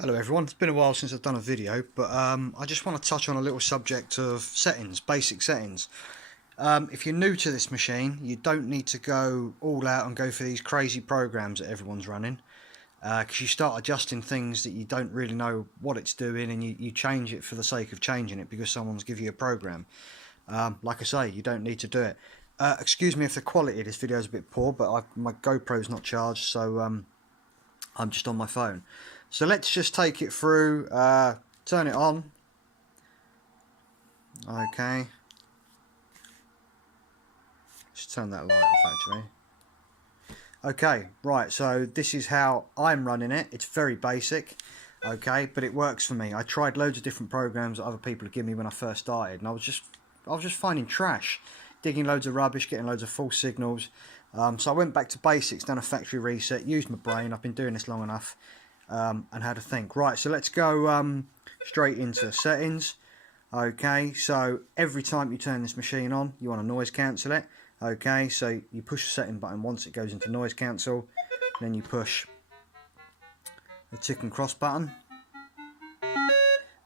Hello everyone, it's been a while since I've done a video, but I just want to touch on a little subject of settings, basic settings. If you're new to this machine, you don't need to go all out and go for these crazy programs that everyone's running, because you start adjusting things that you don't really know what it's doing, and you change it for the sake of changing it because someone's given you a program. Like I say, you don't need to do it. Excuse me if the quality of this video is a bit poor, but my GoPro's not charged, so I'm just on my phone. So let's just take it through, turn it on. Okay. Just turn that light off actually. Okay, right, so this is how I'm running it. It's very basic, okay, but it works for me. I tried loads of different programs that other people had given me when I first started, and I was just finding trash, digging loads of rubbish, getting loads of false signals. So I went back to basics, done a factory reset, used my brain. I've been doing this long enough. And had to think. Right, so let's go straight into settings. Okay, so every time you turn this machine on, you want to noise cancel it. Okay, so you push the setting button once it goes into noise cancel, then you push the tick and cross button.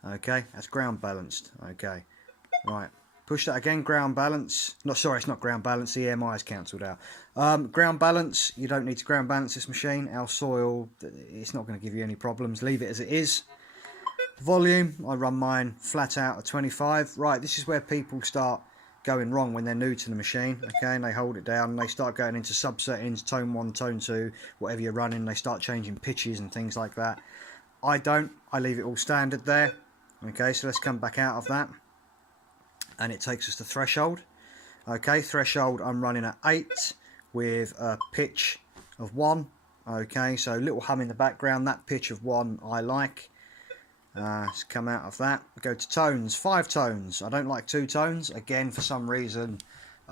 Okay, that's ground balanced. Okay, right. Push that again, ground balance. No, sorry, it's not ground balance. The EMI is cancelled out. Ground balance, you don't need to ground balance this machine. Our soil, it's not going to give you any problems. Leave it as it is. Volume, I run mine flat out at 25. Right, this is where people start going wrong when they're new to the machine. Okay, and they hold it down and they start going into sub-settings, tone 1, tone 2, whatever you're running. They start changing pitches and things like that. I don't. I leave it all standard there. Okay, so let's come back out of that. And it takes us to threshold. Okay, threshold I'm running at 8 with a pitch of 1. Okay, so little hum in the background. That pitch of 1 I like. Let's come out of that. Go to tones, 5 tones. I don't like 2 tones. Again, for some reason,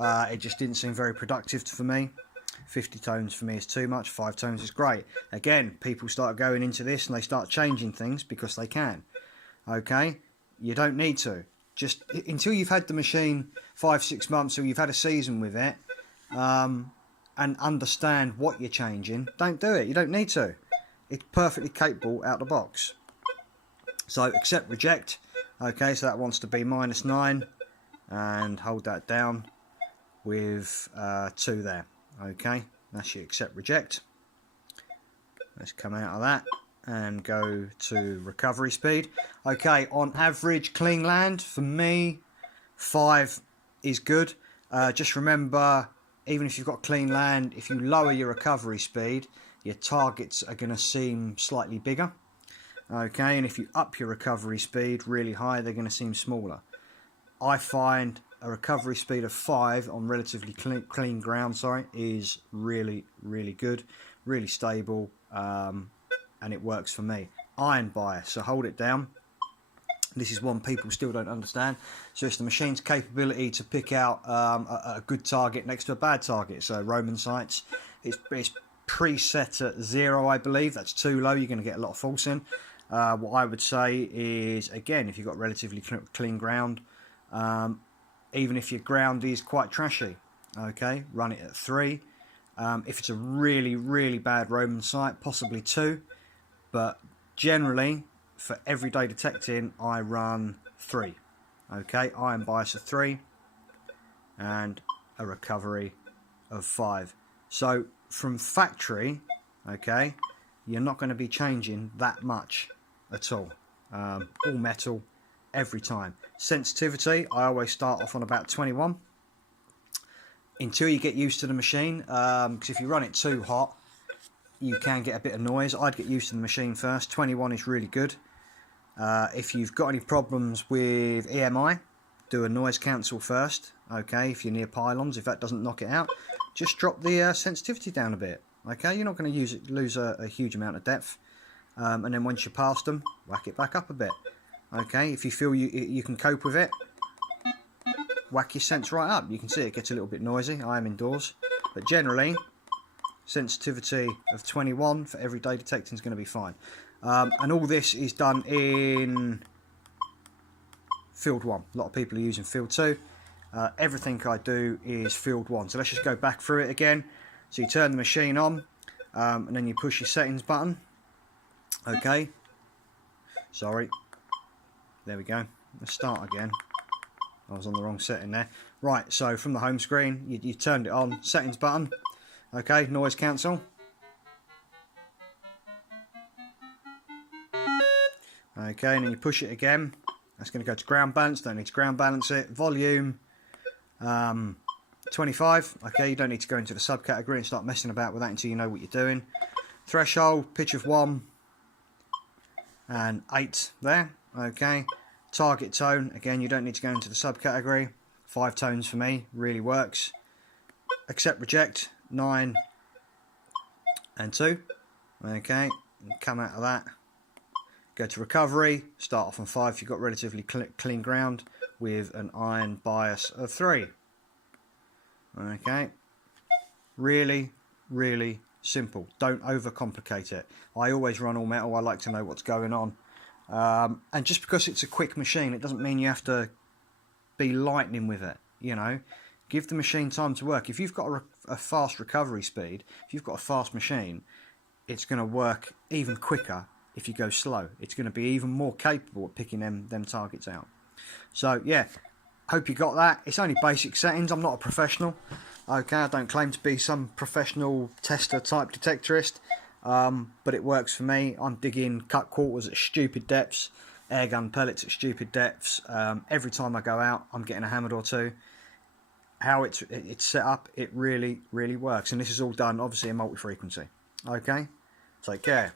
it just didn't seem very productive for me. 50 tones for me is too much. 5 tones is great. Again, people start going into this and they start changing things because they can. Okay, you don't need to. Just until you've had the machine 5-6 months or you've had a season with it, and understand what you're changing, don't do it. You don't need to. It's perfectly capable out the box. So accept, reject. Okay, so that wants to be -9, and hold that down with 2 there. Okay, that's your accept, reject. Let's come out of that and go to recovery speed. Okay, on average clean land for me 5 is good. Just remember, even if you've got clean land, if you lower your recovery speed, your targets are going to seem slightly bigger. Okay, and if you up your recovery speed really high, they're going to seem smaller. I find a recovery speed of 5 on relatively clean ground, is really, really good, really stable. And it works for me. Iron bias, so hold it down. This is one people still don't understand. So it's the machine's capability to pick out a good target next to a bad target. So Roman sights, it's preset at 0, I believe. That's too low. You're going to get a lot of falsing. What I would say is, again, if you've got relatively clean ground, even if your ground is quite trashy, okay, run it at 3. If it's a really, really bad Roman sight, possibly 2. But generally, for everyday detecting, I run 3. Okay, iron bias of 3 and a recovery of 5. So from factory, okay, you're not going to be changing that much at all. All metal every time. Sensitivity, I always start off on about 21 until you get used to the machine, because if you run it too hot, you can get a bit of noise. I'd get used to the machine first. 21 is really good. If you've got any problems with EMI, do a noise cancel first. Okay, if you're near pylons, if that doesn't knock it out, just drop the sensitivity down a bit. Okay, you're not going to lose a huge amount of depth. And then once you're past them, whack it back up a bit. Okay, if you feel you can cope with it, whack your sense right up. You can see it gets a little bit noisy. I am indoors, but generally, sensitivity of 21 for everyday detecting is going to be fine. And all this is done in field 1. A lot of people are using field 2. Everything I do is field 1. So let's just go back through it again. So you turn the machine on, and then you push your settings button. Okay, Sorry. There we go. Let's start again. I was on the wrong setting there. Right, so from the home screen, you turned it on. Settings button. Okay, noise cancel. Okay, and then you push it again. That's going to go to ground balance. Don't need to ground balance it. Volume 25. Okay, you don't need to go into the subcategory and start messing about with that until you know what you're doing. Threshold, pitch of 1 and 8 there. Okay, target tone. Again, you don't need to go into the subcategory. 5 tones for me, really works. Accept, reject, 9 and 2. Okay, come out of that. Go to recovery, start off on 5 if you've got relatively clean ground with an iron bias of 3. Okay, really, really simple. Don't overcomplicate it. I always run all metal. I like to know what's going on. And just because it's a quick machine, it doesn't mean you have to be lightning with it. You know, give the machine time to work. If you've got a fast recovery speed, if you've got a fast machine, it's going to work even quicker. If you go slow, it's going to be even more capable of picking them targets out. So yeah, hope you got that. It's only basic settings. I'm not a professional. Okay, I don't claim to be some professional tester type detectorist, but it works for me. I'm digging cut quarters at stupid depths, airgun pellets at stupid depths. Every time I go out, I'm getting a hammered or two. How it's set up, it really, really works. And this is all done, obviously, in multi-frequency. Okay, take care.